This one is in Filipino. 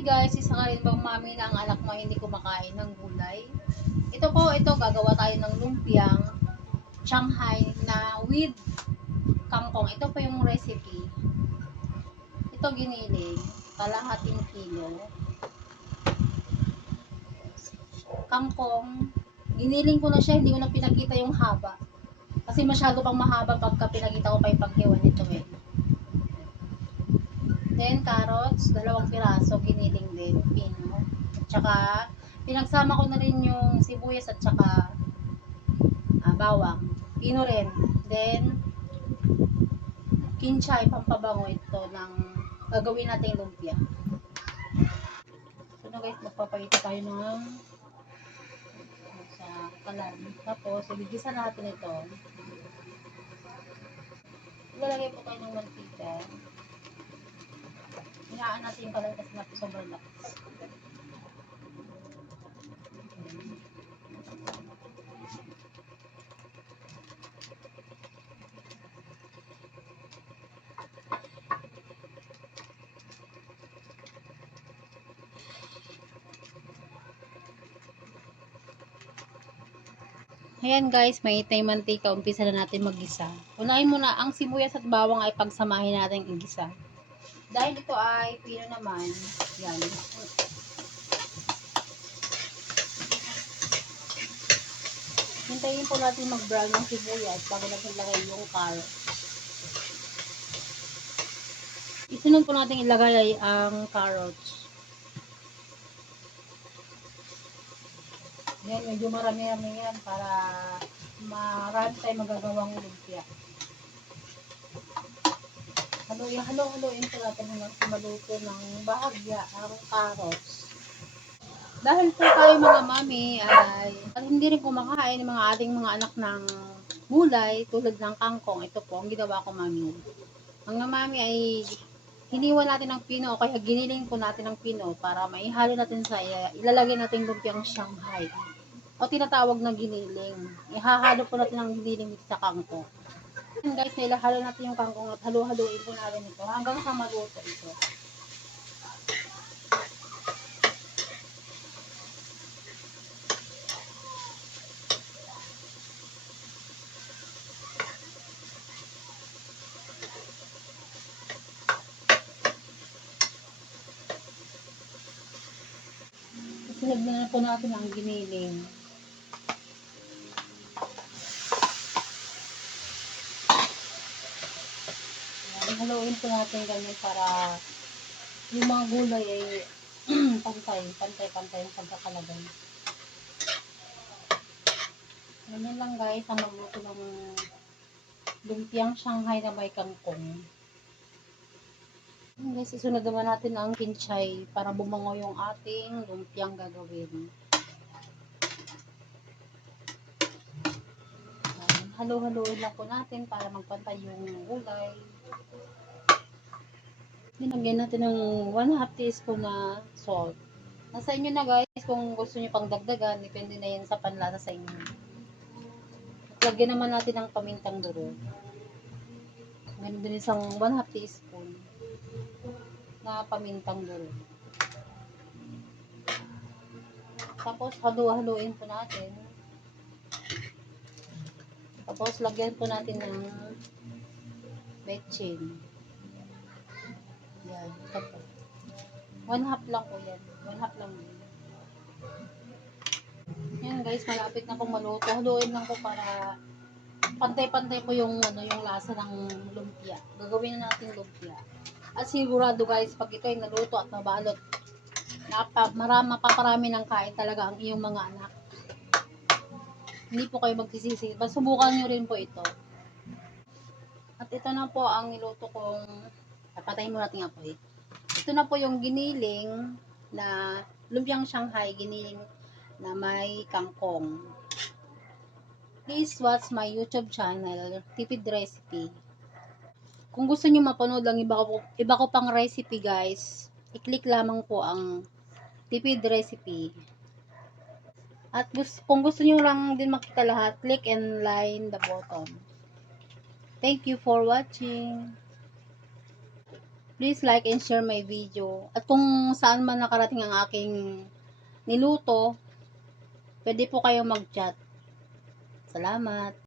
Hi guys, isa ka rin bang mami na ang anak mo hindi kumakain ng gulay? Ito gagawa tayo ng lumpiang Shanghai na with kangkong. Ito po yung recipe. Ito giniling, kalahating kilo. Kangkong, giniling ko na siya, hindi ko na pinakita yung haba. Kasi masyado pang mahaba pagka pinakita ko pa yung paghiwa nito eh. Then, carrots, 2 piraso, giniling din, pino. At saka, pinagsama ko na rin yung sibuyas at saka bawang. Pino rin. Then, kinchay, pampabango ito ng gagawin nating lumpia. So na guys, magpapahita tayo ng sa kalan. Tapos, ibigisa natin ito. Ilalagay po tayo ng mantika. Hinaan natin yung kalan kasi natin sobrang lakas. Ayan guys, may itay mantika. Umpisa na natin mag-gisa. Unahin muna ang sibuyas at bawang ay pagsamahin natin igisa. Dahil ito ay pino naman, yan. Hintayin po natin mag-brown ng sibuyas bago natin ilagay yung carrots. Isunod po natin ilagay ang carrots. Yan, medyo marami-rami yan para marami tayo magagawang lumpia. Haluin po natin hanggang maluto ng bahagya ang carrots. Dahil po tayo mga mami ay hindi rin kumakain ng mga ating mga anak ng gulay tulad ng kangkong. Ito po ang ginawa ko mami. Ang mami ay hiniwa natin ng pino o kaya giniling po natin ng pino para maihalo natin sa ilalagay natin lumpiang Shanghai o tinatawag na giniling. Ihahalo po natin ang giniling sa kangkong. And guys, nilahalo natin yung kangkong at halo-haloin po natin ito hanggang sa maluto ito. Sunod na po natin ang giniling. Haluin po natin ganyan para yung mga gulay ay pantay ang pagkakalagay. Ganyan lang guys ang magluto ng lumpiang Shanghai na may kangkong. Guys, isunod naman natin ang kinchay para bumango yung ating lumpiang gagawin. Halo-haloin lang po natin para magpantay yung gulay. Nilagyan natin ng 1/2 teaspoon na salt. Nasa inyo na guys kung gusto nyo pang dagdagan, depende na yan sa panlasa sa inyo. Lagyan naman natin ng pamintang durog. Ganun din isang 1/2 teaspoon na pamintang durog. Tapos halu-haluin po natin. Tapos lagyan po natin ng bechin. Yan, ito po. 1/2 lang po yan. 1/2 lang yan. Yan guys, malapit na pong maluto. Haluin lang po para pantay-pantay po yung yung lasa ng lumpia. Gagawin na natin lumpia. At sigurado guys, pag ito ay naluto at nabalot, mapaparami ng kain talaga ang iyong mga anak. Hindi po kayo magsisisi. Subukan nyo rin po ito. At ito na po ang niluto kong, patayin mo natin nga po eh. Ito na po yung giniling na lumpiang Shanghai, giniling na may kangkong. Please watch my YouTube channel, Tipid Recipe. Kung gusto niyo mapanood ang iba ko pang recipe guys, i-click lamang po ang Tipid Recipe. At kung gusto niyo lang din makita lahat, click and line the button. Thank you for watching. please like and share my video. At kung saan man nakarating ang aking niluto, pwede po kayong mag-chat. Salamat.